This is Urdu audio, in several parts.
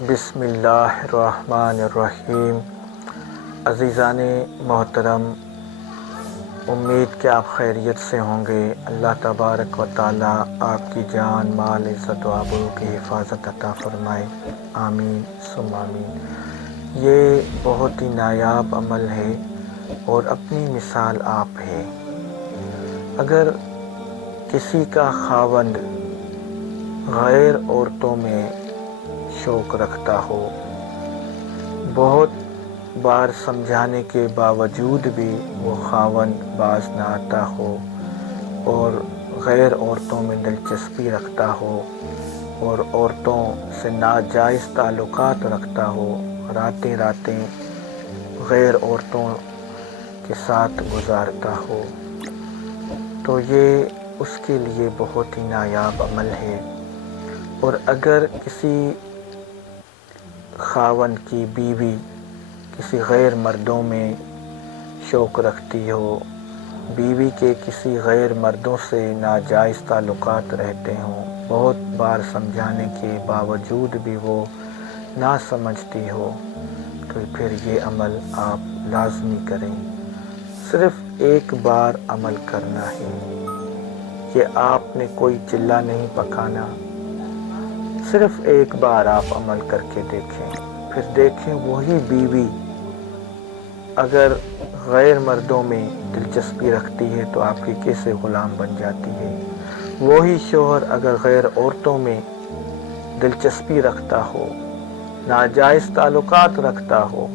بسم اللہ الرحمن الرحیم۔ عزیزان محترم، امید کہ آپ خیریت سے ہوں گے۔ اللہ تبارک و تعالی آپ کی جان، مال، عزت و آبرو کی حفاظت عطا فرمائے، آمین ثم آمین۔ یہ بہت ہی نایاب عمل ہے اور اپنی مثال آپ ہے۔ اگر کسی کا خاوند غیر عورتوں میں شوق رکھتا ہو، بہت بار سمجھانے کے باوجود بھی وہ خاوند باز نہ آتا ہو اور غیر عورتوں میں دلچسپی رکھتا ہو اور عورتوں سے ناجائز تعلقات رکھتا ہو، راتیں غیر عورتوں کے ساتھ گزارتا ہو، تو یہ اس کے لیے بہت ہی نایاب عمل ہے۔ اور اگر کسی خاوند کی بیوی کسی غیر مردوں میں شوق رکھتی ہو، بیوی کے کسی غیر مردوں سے ناجائز تعلقات رہتے ہوں، بہت بار سمجھانے کے باوجود بھی وہ نہ سمجھتی ہو، تو پھر یہ عمل آپ لازمی کریں۔ صرف ایک بار عمل کرنا ہے، یہ آپ نے کوئی چلہ نہیں پکانا، صرف ایک بار آپ عمل کر کے دیکھیں، پھر دیکھیں وہی بیوی اگر غیر مردوں میں دلچسپی رکھتی ہے تو آپ کی کیسے غلام بن جاتی ہے۔ وہی شوہر اگر غیر عورتوں میں دلچسپی رکھتا ہو، ناجائز تعلقات رکھتا ہو،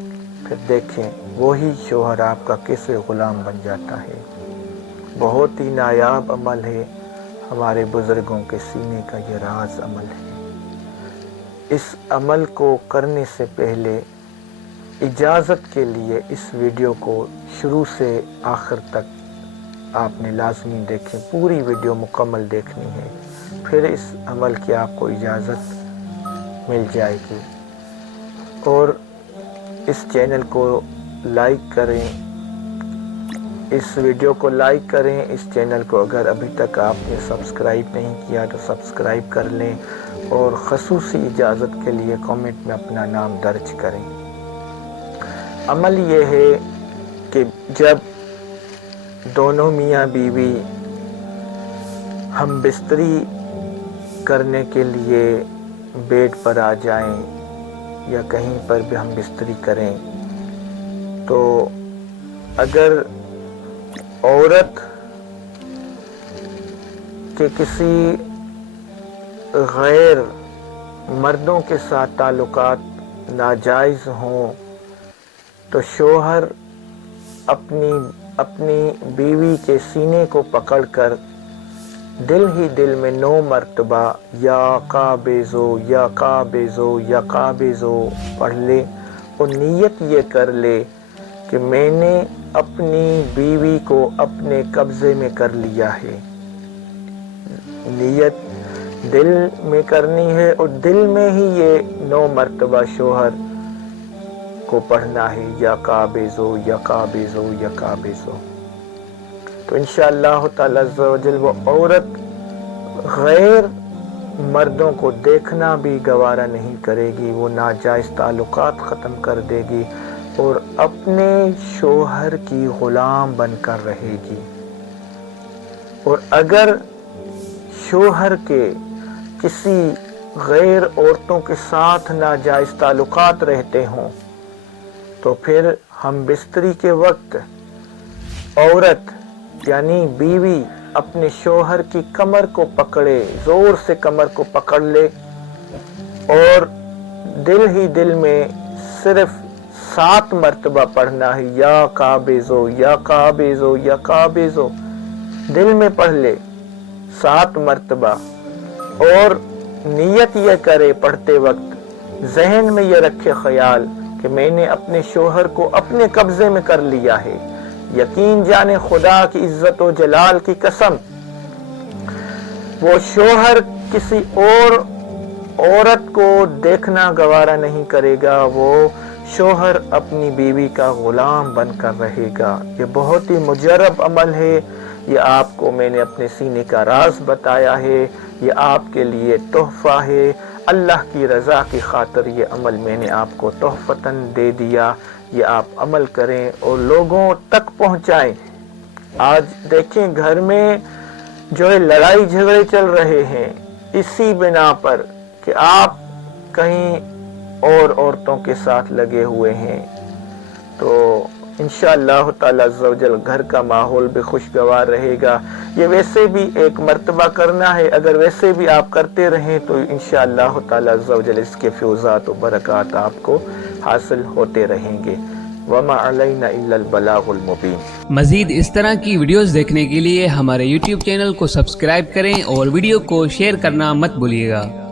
پھر دیکھیں وہی شوہر آپ کا کیسے غلام بن جاتا ہے۔ بہت ہی نایاب عمل ہے، ہمارے بزرگوں کے سینے کا یہ راز عمل ہے۔ اس عمل کو کرنے سے پہلے اجازت کے لیے اس ویڈیو کو شروع سے آخر تک آپ نے لازمی دیکھیں، پوری ویڈیو مکمل دیکھنی ہے، پھر اس عمل کی آپ کو اجازت مل جائے گی۔ اور اس چینل کو لائک کریں، اس ویڈیو کو لائک کریں، اس چینل کو اگر ابھی تک آپ نے سبسکرائب نہیں کیا تو سبسکرائب کر لیں، اور خصوصی اجازت کے لیے کامنٹ میں اپنا نام درج کریں۔ عمل یہ ہے کہ جب دونوں میاں بیوی ہم بستری کرنے کے لیے بیڈ پر آ جائیں یا کہیں پر بھی ہم بستری کریں، تو اگر عورت کے کسی غیر مردوں کے ساتھ تعلقات ناجائز ہوں تو شوہر اپنی بیوی کے سینے کو پکڑ کر دل ہی دل میں 9 مرتبہ یا قابضو یا قابضو یا قابضو پڑھ لے اور نیت یہ کر لے کہ میں نے اپنی بیوی کو اپنے قبضے میں کر لیا ہے۔ نیت دل میں کرنی ہے اور دل میں ہی یہ 9 مرتبہ شوہر کو پڑھنا ہے، یا قابضو یا قابضو یا قابضو۔ تو انشاءاللہ تعالی عز و جل وہ عورت غیر مردوں کو دیکھنا بھی گوارا نہیں کرے گی، وہ ناجائز تعلقات ختم کر دے گی اور اپنے شوہر کی غلام بن کر رہے گی۔ اور اگر شوہر کے کسی غیر عورتوں کے ساتھ ناجائز تعلقات رہتے ہوں تو پھر ہم بستری کے وقت عورت یعنی بیوی اپنے شوہر کی کمر کو پکڑے، زور سے کمر کو پکڑ لے اور دل ہی دل میں صرف 7 مرتبہ پڑھنا ہے، یا قابضو یا قابضو یا قابضو، دل میں پڑھ لے 7 مرتبہ، اور نیت یہ کرے پڑھتے وقت، ذہن میں یہ رکھے خیال کہ میں نے اپنے شوہر کو اپنے قبضے میں کر لیا ہے۔ یقین جانے خدا کی عزت و جلال کی قسم، وہ شوہر کسی اور عورت کو دیکھنا گوارا نہیں کرے گا، وہ شوہر اپنی بیوی کا غلام بن کر رہے گا۔ یہ بہت ہی مجرب عمل ہے، یہ آپ کو میں نے اپنے سینے کا راز بتایا ہے، یہ آپ کے لیے تحفہ ہے۔ اللہ کی رضا کی خاطر یہ عمل میں نے آپ کو تحفتاً دے دیا، یہ آپ عمل کریں اور لوگوں تک پہنچائیں۔ آج دیکھیں گھر میں جو ہے لڑائی جھگڑے چل رہے ہیں اسی بنا پر کہ آپ کہیں اور عورتوں کے ساتھ لگے ہوئے ہیں۔ تو انشاءاللہ تعالی عز و جل گھر کا ماحول بھی خوشگوار رہے گا۔ یہ ویسے بھی ایک مرتبہ کرنا ہے، اگر ویسے بھی آپ کرتے رہیں تو انشاءاللہ تعالی عز و جل اس کے فیوزات و برکات آپ کو حاصل ہوتے رہیں گے۔ وما علینا الا البلاغ المبین۔ مزید اس طرح کی ویڈیوز دیکھنے کے لیے ہمارے YouTube چینل کو سبسکرائب کریں اور ویڈیو کو شیئر کرنا مت بھولیے گا۔